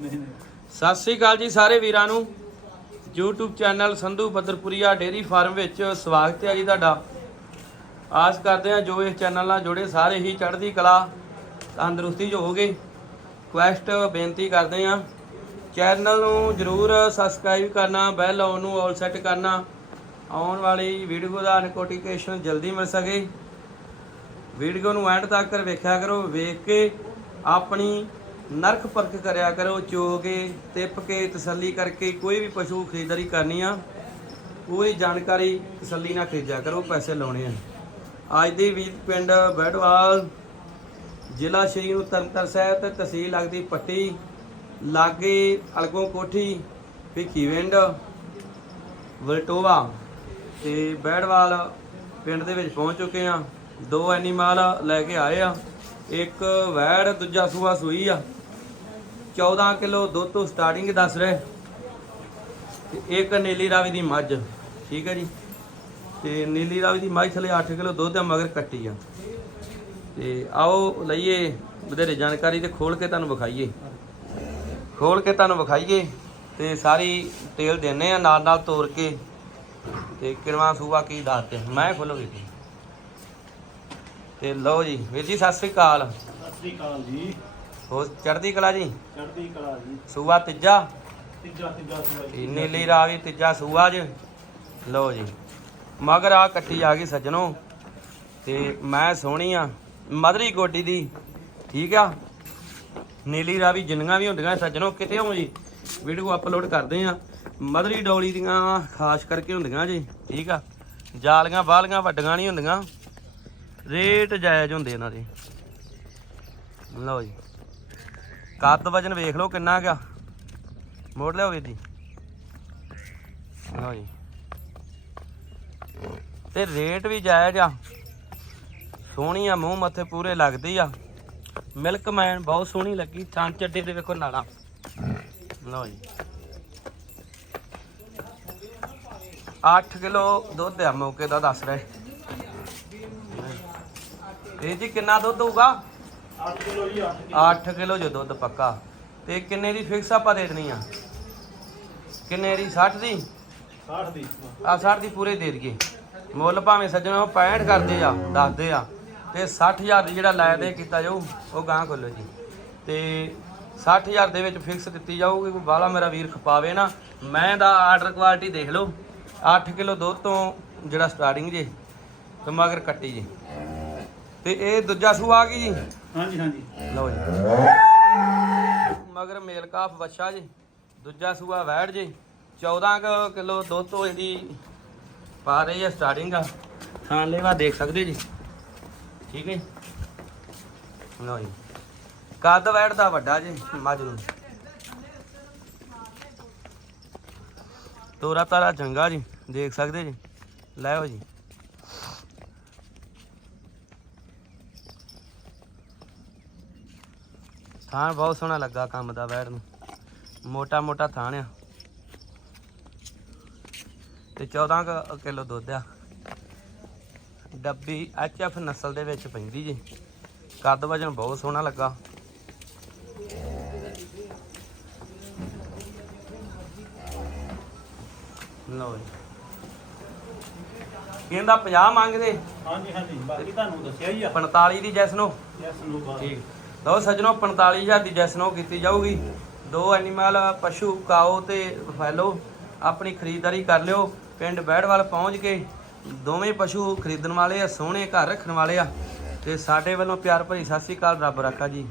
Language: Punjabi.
ਸਤਿ ਸ੍ਰੀ ਅਕਾਲ ਜੀ ਸਾਰੇ ਵੀਰਾਂ ਨੂੰ। YouTube channel Sandhu Badarpuria dairy farm ਵਿੱਚ ਸਵਾਗਤ ਹੈ ਜੀ ਤੁਹਾਡਾ। ਆਸ ਕਰਦੇ ਹਾਂ ਜੋ ਇਸ ਚੈਨਲ ਨਾਲ ਜੁੜੇ ਸਾਰੇ ਹੀ ਚੜ੍ਹਦੀ ਕਲਾ, ਤੰਦਰੁਸਤੀ ਜੋ ਹੋਗੇ ਕੁਐਸਟ ਬੇਨਤੀ ਕਰਦੇ ਹਾਂ। ਚੈਨਲ ਨੂੰ ਜਰੂਰ ਸਬਸਕ੍ਰਾਈਬ ਕਰਨਾ ਬੈਲ ਆਨ ਨੂੰ ਆਲ ਸੈੱਟ ਕਰਨਾ। ਆਉਣ ਵਾਲੀ ਵੀਡੀਓ ਦਾ ਨੋਟੀਫਿਕੇਸ਼ਨ ਜਲਦੀ ਮਿਲ ਸਕੇ। ਵੀਡੀਓ ਨੂੰ ਐਂਡ ਤੱਕ ਵੇਖਿਆ ਕਰੋ। ਵੇਖ ਕੇ ਆਪਣੀ ਨਰਖ ਪਰਖ ਕਰਿਆ ਕਰੋ ਚੋ ਕੇ ਤਿਪ ਕੇ, ਤਸੱਲੀ ਕਰਕੇ ਕੋਈ ਵੀ ਪਸ਼ੂ ਖਰੀਦਦਾਰੀ ਕਰਨੀ ਆ ਪੂਰੀ ਜਾਣਕਾਰੀ ਤਸੱਲੀ ਨਾਲ ਖਰੀਦਿਆ ਕਰੋ, ਪੈਸੇ ਲਾਉਣੇ ਆ। ਅੱਜ ਦੀ ਵੀ ਪਿੰਡ ਬੈੜਵਾਲ ਜ਼ਿਲ੍ਹਾ ਸ਼੍ਰੀ ਨੂੰ ਤਰਨਤਾਰਨ ਸਾਹਿਬ ਤੇ ਤਹਿਸੀਲ ਲੱਗਦੀ ਪੱਟੀ, ਲਾਗੇ ਅਲਗੋਂ ਕੋਠੀ ਭਿੱਖੀਵਿੰਡ ਵਲਟੋਵਾ ਤੇ ਬੈੜਵਾਲ ਪਿੰਡ ਦੇ ਵਿੱਚ ਪਹੁੰਚ ਚੁੱਕੇ ਆ। ਦੋ ਐਨੀਮਲ ਲੈ ਕੇ ਆਏ ਆ, ਇੱਕ ਵੈੜ, ਦੂਜਾ ਸੂਆ ਸੂਈ ਆ। 14 ਕਿਲੋ ਦੁੱਧ ਤੋਂ ਸਟਾਰਟਿੰਗ ਦੱਸ ਰਹੇ ਤੇ ਇੱਕ ਨੀਲੀ ਰਾਵੀ ਦੀ ਮੱਝ, ਠੀਕ ਹੈ ਜੀ। ਤੇ ਨੀਲੀ ਰਾਵੀ ਦੀ ਮੱਝ ਥਲੇ 8 ਕਿਲੋ ਦੁੱਧ ਆ ਮਗਰ ਕੱਟੀ ਆ। ਤੇ ਆਓ ਲਈਏ ਵਧੇਰੇ ਜਾਣਕਾਰੀ ਤੇ ਖੋਲ ਕੇ ਤੁਹਾਨੂੰ ਵਿਖਾਈਏ। ਖੋਲ ਕੇ ਤੁਹਾਨੂੰ ਵਿਖਾਈਏ ਤੇ ਸਾਰੀ ਟੇਲ ਦਿੰਨੇ ਆ, ਨਾਲ ਨਾਲ ਤੋੜ ਕੇ। ਤੇ ਕਿਰਵਾ ਸੂਆ ਕੀ ਦੱਸਦੇ ਮੈਂ ਖੋਲੋਗੇ ਜੀ। ਤੇ ਲਓ ਜੀ, ਵੀਰ ਜੀ, ਸਤਿ ਸ੍ਰੀ ਅਕਾਲ। ਸਤਿ ਸ੍ਰੀ ਅਕਾਲ ਜੀ। ਹੋ ਚੜ੍ਹਦੀ ਕਲਾ ਜੀ? ਚੜ੍ਹਦੀ ਕਲਾ ਜੀ। ਸੂਆ ਤੀਜਾ? ਤੀਜਾ ਤੀਜਾ ਸੂਆ ਤੇ ਨੀਲੀ ਰਾਵੀ ਤੀਜਾ ਸੂਆ ਜੀ ਲਓ ਜੀ ਮਗਰ ਆ ਕੱਟੀ ਆ ਗਈ ਸੱਜਣੋ। ਤੇ ਮੈਂ ਸੋਹਣੀ ਆ ਮਦਰੀ ਗੋਡੀ ਦੀ ਠੀਕ ਆ? ਨੀਲੀ ਰਾਵੀ ਜਿੰਨੀਆਂ ਵੀ ਹੁੰਦੀਆਂ ਸੱਜਣੋ ਕਿਤੇ ਹੋ ਜੀ ਵੀਡੀਓ ਅਪਲੋਡ ਕਰਦੇ ਆ। ਮਦਰੀ ਡੋਲੀ ਦੀਆਂ ਖਾਸ ਕਰਕੇ ਹੁੰਦੀਆਂ ਜੀ ਠੀਕ ਆ? ਜਾਲੀਆਂ ਬਾਲੀਆਂ ਵੱਡੀਆਂ ਨਹੀਂ ਹੁੰਦੀਆਂ। ਰੇਟ ਜਾਇਜ਼ ਹੁੰਦੇ ਇਹਨਾਂ ਦੇ। ਲਓ ਜੀ। ਕੱਦ ਵਜਨ ਵੇਖ ਲਓ ਕਿੰਨਾ ਗਿਆ ਮੋੜ ਲਿਓ ਵੀਰ ਜੀ। ਲਓ ਜੀ। ਤੇ ਰੇਟ ਵੀ ਜਾਇਜ਼ ਆ। ਸੋਹਣੀ ਆ, ਮੂੰਹ ਮੱਥੇ ਪੂਰੇ ਲੱਗਦੀ ਆ। ਮਿਲਕ ਮੈਨ ਬਹੁਤ ਸੋਹਣੀ ਲੱਗੀ, ਥਾਂ ਚੱਡੇ ਦੇ ਵੇਖੋ ਨਾਲਾ ਲਓ ਜੀ। 8 ਕਿਲੋ ਦੁੱਧ ਆ, ਮੌਕੇ ਦਾ ਦੱਸ ਰਹੇ। ਇਹ ਜੀ, ਕਿੰਨਾ ਦੁੱਧ ਹੋਊਗਾ? 8 ਕਿਲੋ ਜੀ 8 8 ਕਿਲੋ ਜੋ ਦੁੱਧ ਪੱਕਾ। ਤੇ ਕਿੰਨੇ ਦੀ ਫਿਕਸ ਆਪਾਂ ਦੇ ਦੇਣੀ ਆ? ਕਿੰਨੇ ਦੀ? 60 ਦੀ? 60 ਦੀ। ਆ 60 ਦੀ ਪੂਰੇ ਦੇ ਦਈਏ। ਮੁੱਲ ਭਾਵੇਂ ਸੱਜਣੋ 65 ਕਰਦੇ ਆ ਦੱਸਦੇ ਆ। ਤੇ 60000 ਦੀ ਜਿਹੜਾ ਲੈ ਦੇ ਕੀਤਾ ਜਾਊ ਉਹ ਗਾਂ ਖੋਲੋ ਜੀ। ਤੇ 60000 ਦੇ ਵਿੱਚ ਫਿਕਸ ਦਿੱਤੀ ਜਾਊਗੀ ਕੋਈ ਬਾਲਾ ਮੇਰਾ ਵੀਰ ਖਪਾਵੇ ਨਾ। ਮੈਂ ਦਾ ਆਰਡਰ ਕੁਆਲਿਟੀ ਦੇਖ ਲਓ। 8 ਕਿਲੋ ਦੁੱਧ ਤੋਂ ਜਿਹੜਾ ਸਟਾਰਟਿੰਗ ਜੇ ਤੇ ਮਗਰ ਕੱਟੀ ਜੀ। ਤੇ ਇਹ ਦੂਜਾ ਸੂ ਆ ਗਈ ਜੀ? ਹਾਂਜੀ ਹਾਂਜੀ। ਲਓ ਜੀ। ਮਗਰ ਮੇਲ ਕਾਫ ਬੱਚਾ ਜੀ। ਦੂਜਾ ਸੂਆ ਵੈੜ ਜੀ। 14 ਕਿਲੋ ਦੁੱਧ ਤੋਂ ਇਹਦੀ ਪਾ ਰਹੀ ਹੈ ਸਟਾਰਟਿੰਗ ਆ। ਖਾਣ ਲੈਵਾ ਦੇਖ ਸਕਦੇ ਜੀ। ਠੀਕ ਹੈ। ਲਓ ਜੀ। ਕੱਦ ਵੈੜ ਦਾ ਵੱਡਾ ਜੀ ਮੱਝ ਨੂੰ ਤੋਰਾ ਤਾਰਾ ਚੰਗਾ ਜੀ ਦੇਖ ਸਕਦੇ ਜੀ। ਲੈਓ ਜੀ। ਥਾਣ ਬਹੁਤ ਸੋਹਣਾ ਲੱਗਾ ਕੰਮ ਦਾ ਵੈੜ ਨੂੰ। ਮੋਟਾ ਮੋਟਾ ਥਾਣ ਆ। ਤੇ 14 ਕਿਲੋ ਦੁੱਧ ਆ। ਡੱਬੀ ਐਫ ਨਸਲ ਦੇ ਵਿੱਚ ਪੈਂਦੀ ਜੀ। ਕੱਦ ਵਜਨ ਬਹੁਤ ਸੋਹਣਾ ਲੱਗਾ। ਲਓ ਜੀ। ਇਹਦਾ 50 ਮੰਗਦੇ। ਹਾਂਜੀ ਹਾਂਜੀ। ਬਾਕੀ ਤੁਹਾਨੂੰ ਦੱਸਿਆ ਹੀ ਆ। 45 ਦੀ ਜੈਸ ਨੂੰ। ਇਸ ਨੂੰ ਬਾਅਦ ਠੀਕ। ਲਓ ਸੱਜਣੋ 45000 ਦੀ ਜੈਸਨੋ ਕੀਤੀ ਜਾਊਗੀ। ਦੋ ਐਨੀਮਲ, ਪਸ਼ੂ, ਕਾਓ ਤੇ ਫੈਲੋ, ਆਪਣੀ ਖਰੀਦਦਾਰੀ ਕਰ ਲਿਓ। ਪਿੰਡ ਬੈੜਵਾਲ ਪਹੁੰਚ ਕੇ ਦੋਵੇਂ ਪਸ਼ੂ ਖਰੀਦਣ ਵਾਲੇ ਆ, ਸੋਹਣੇ ਘਰ ਰੱਖਣ ਵਾਲੇ ਆ। ਤੇ ਸਾਡੇ ਵੱਲੋਂ ਪਿਆਰ ਭਰੀ ਸਤਿ ਸ੍ਰੀ ਅਕਾਲ, ਰੱਬ ਰਾਖਾ ਜੀ।